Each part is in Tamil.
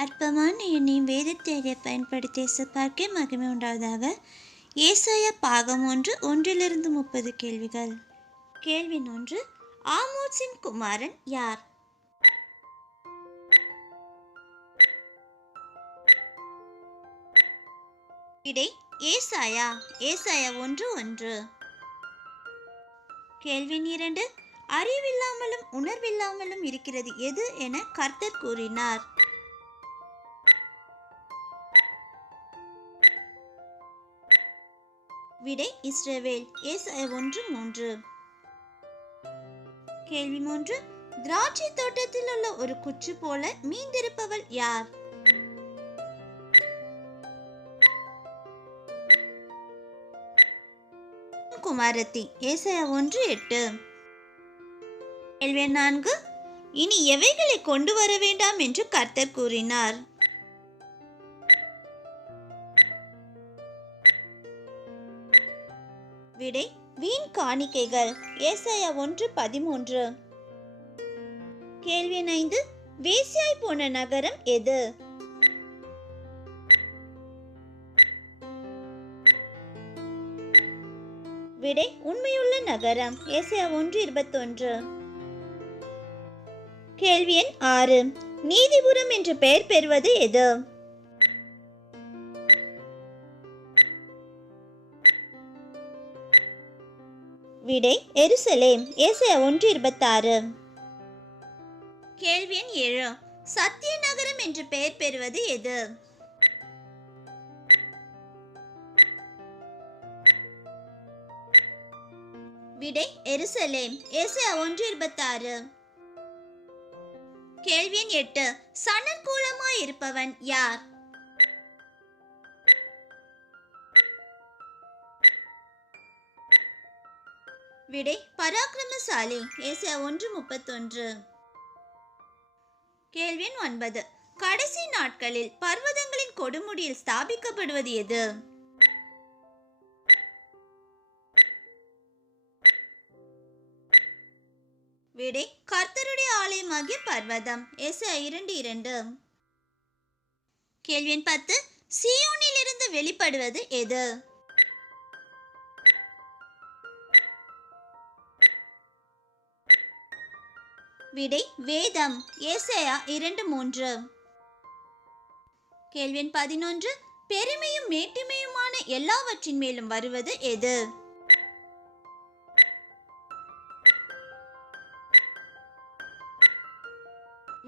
அற்பமான எண்ணையும் வேதத்தை பயன்படுத்திய இயேசுவுக்கே மகிமை உண்டாவதாக. ஏசாயா பாகம் 1 1 30 கேள்விகள். கேள்வி 1. ஆமோத்சின் குமாரன் யார்? விடை ஏசாயா. ஏசாயா 1:1. கேள்வி 2. அறிவில்லாமலும் உணர்வில்லாமலும் இருக்கிறது எது என கர்த்தர் கூறினார்? விடை இஸ்ரவேல். ஏசாயா 1:3. கேள்வி 3. திராட்சை தோட்டத்தில் உள்ள ஒரு குச்சி போல மீந்திருப்பவள் யார்? குமாரத்தி. ஏசாயா 1:8. கேள்வி 4. இனி எவைகளை கொண்டு வர வேண்டாம் என்று கர்த்தர் கூறினார்? விடை வீண் காணிக்கைகள். ஏசாயா 1:13. கேள்வி 5. வேசியாய் போன நகரம் எது? விடை உண்மையுள்ள நகரம். ஏசாயா 1:21. கேள்வி எண் 6. நீதிபுரம் என்று பெயர் பெறுவது எது? விடை எருசலேம். ஏசாயா 1:26. கேள்வி எண் 7. சத்திய நகரம் என்று பெயர் பெறுவது எது? விடை எருசலேம். ஏசாயா 1:26. கேள்வி எண் 8. சணல் கூலமாய் இருப்பவன் யார்? விடை பராக்கிரமசாலி. ஏசாயா 1:31. கேள்வி எண் 9. கடைசி நாட்களில் பர்வதங்களின் கொடுமுடியில் ஸ்தாபிக்கப்படுவது எது? விடை கர்த்தருடைய ஆலயமாகிய பர்வதம். ஏசாயா 2:2. கேள்வி எண் 10. சீயோனில் இருந்து வெளிப்படுவது எது? விடை வேதம். ஏசாயா 2:3. கேள்வி எண் 11. பெருமையும் மேட்டிமையுமான எல்லாவற்றின் மேலும் வருவது எது?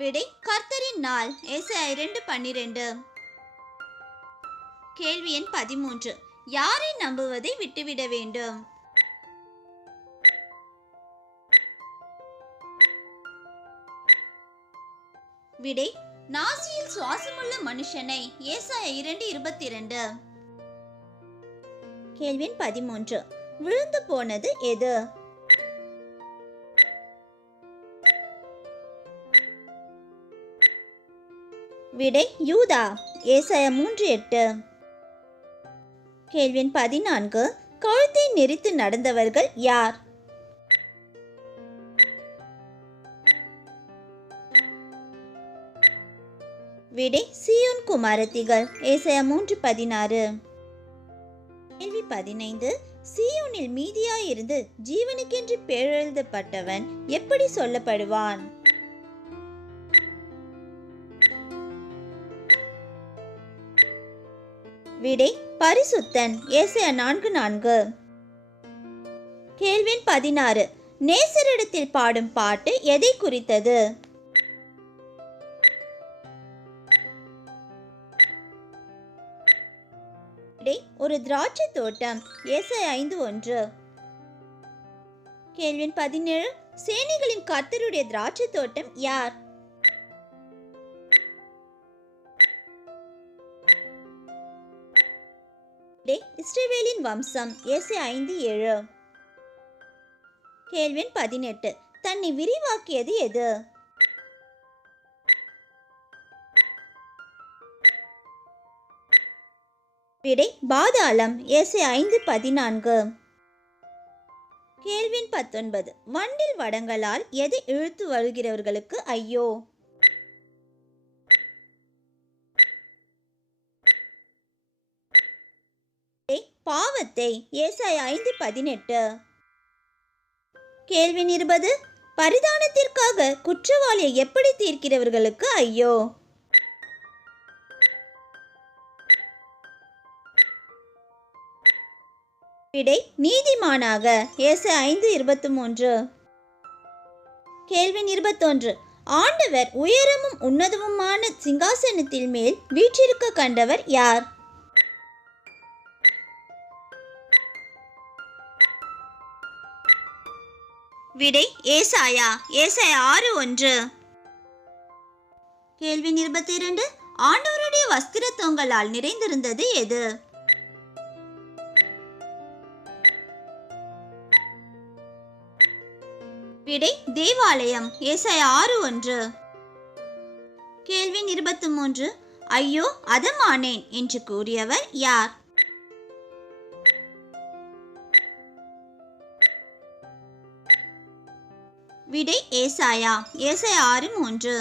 விடை கர்த்தரின் நாள். ஏசாயா 2:12. கேள்வி எண் 13. யாரை நம்புவதை விட்டுவிட வேண்டும்? விடை நாசியில் சுவாசமுள்ள மனுஷனை. ஏசாயா 2:22. கேள்வி எண் 13. விழுந்து போனது எது? விடை யூதா. ஏசாயா 3:8. கேள்வி எண் 14. கழுத்தை நெரித்து நடந்தவர்கள் யார்? விடை சீயோன் குமாரத்திகள். ஏசாயா 3:16. கேள்வி 15. சீயோனில் மீதியாயிருந்து ஜீவனுக்கென்று பேரெழுதப்பட்டவன் எப்படி சொல்லப்படுவான்? விடை பரிசுத்தன். ஏசாயா 4:4. கேள்வி 16. நேசரிடத்தில் பாடும் பாட்டு எதை குறித்தது? விடை ஒரு திராட்சை தோட்டம். ஏசாயா 5:1. கேள்வி 17. சேனைகளின் கர்த்தருடைய திராட்சை தோட்டம் யார்? இஸ்ரவேலின் வம்சம். ஏசாயா 5:7. கேள்வி 18. தன்னை விரிவாக்கியது எது? விடை பாதாளம். ஏசாயா 5:14. கேள்வி 19. வண்டில் வடங்களால் எதை இழுத்து வருகிறவர்களுக்கு ஐயோ? பாவத்தை. ஏசாயா 5:18. கேள்வி 20. பரிதானத்திற்காக குற்றவாளியை எப்படி தீர்க்கிறவர்களுக்கு ஐயோ. விடை நீதிமானாக. ஏசாயா 5:23. கேள்வி 21. ஆண்டவர் உயரமும் உன்னதமுமான சிங்காசனத்தில் மேல் வீற்றிருக்க கண்டவர் யார்? விடை ஏசாயா. ஏசாயா 6:1. கேள்வி 22. ஆண்டவருடைய வஸ்திர தொங்கலால் நிறைந்திருந்தது எது? விடை தேவாலயம். ஏசாயா 6:1. கேள்வி 23. ஐயோ அதமானேன் என்று கூறியவர் யார்? விடை ஏசாயா. ஏசாயா 6:3.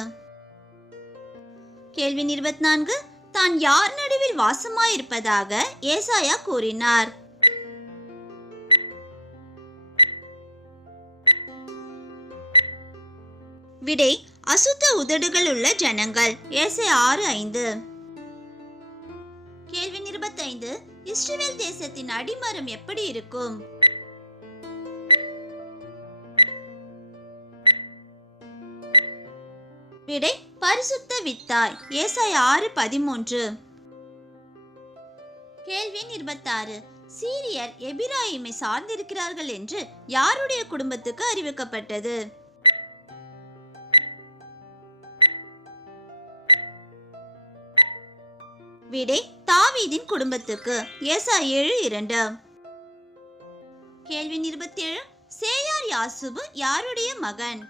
கேள்வி 24. தான் யார் நடுவில் வாசமாயிருப்பதாக ஏசாயா கூறினார்? விடை அசுத்த உதடுகள் உள்ள ஜனங்கள். ஏசாயா 6:5. கேள்வி 25. இஸ்ரவேல் தேசத்தின் அடிமரம் எப்படி இருக்கும்? விடை பரிசுத்த வித்தாய். ஏசாயா 6:13. கேள்வி 26. சீரியர் எபிராயிமை சார்ந்திருக்கிறார்கள் என்று யாருடைய குடும்பத்துக்கு அறிவிக்கப்பட்டது? விடை தாவீதின் குடும்பத்துக்கு. ஏசாயா 7:2. கேள்வி 27. சேயார் யாசுபு யாருடைய மகன்?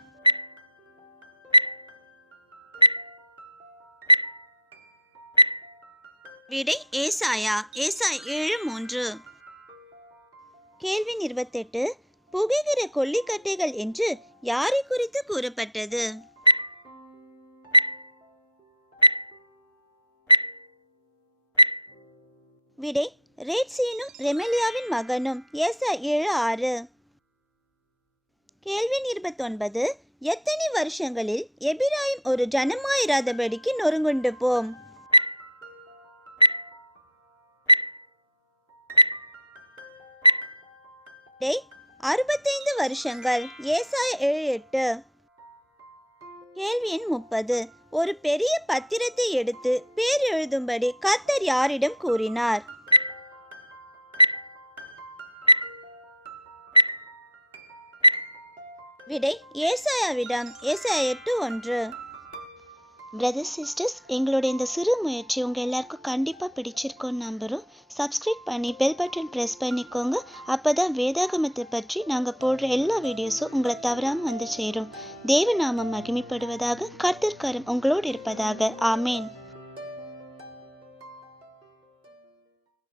விடை ஏசாயா. ஏசாயா 7:3. கேள்வி 28. புகைகிற கொல்லிக்கட்டைகள் என்று யாரை குறித்து கூறப்பட்டது? விடை ரேட்சீனும் ரெமலியாவின் மகனும். ஏசாயா 7:6. கேள்வி 29. எத்தனை வருஷங்களில் எபிராயிம் ஒரு ஜனமாயிராதபடிக்கு நொறுங்குண்டு போம்? விடை 65 வருஷங்கள். ஏசாயா 7:8. கேள்வி எண் 30. ஒரு பெரிய பத்திரத்தை எடுத்து பேர் எழுதும்படி கர்த்தர் யாரிடம் கூறினார்? விடை ஏசாயாவிடம். ஏசாயா 8:1. பிரதர்ஸ் சிஸ்டர்ஸ், எங்களுடைய இந்த சிறு முயற்சி உங்கள் எல்லாருக்கும் கண்டிப்பாக பிடிச்சிருக்கோன்னு நம்புகிறோம். சப்ஸ்கிரைப் பண்ணி பெல் பட்டன் ப்ரெஸ் பண்ணிக்கோங்க. அப்போ தான் வேதாகமத்தை பற்றி நாங்கள் போடுற எல்லா வீடியோஸும் உங்களை தவறாமல் வந்து சேரும். தேவநாமம் மகிமைப்படுவதாக. கர்த்தர் கரம் உங்களோடு இருப்பதாக. ஆமேன்.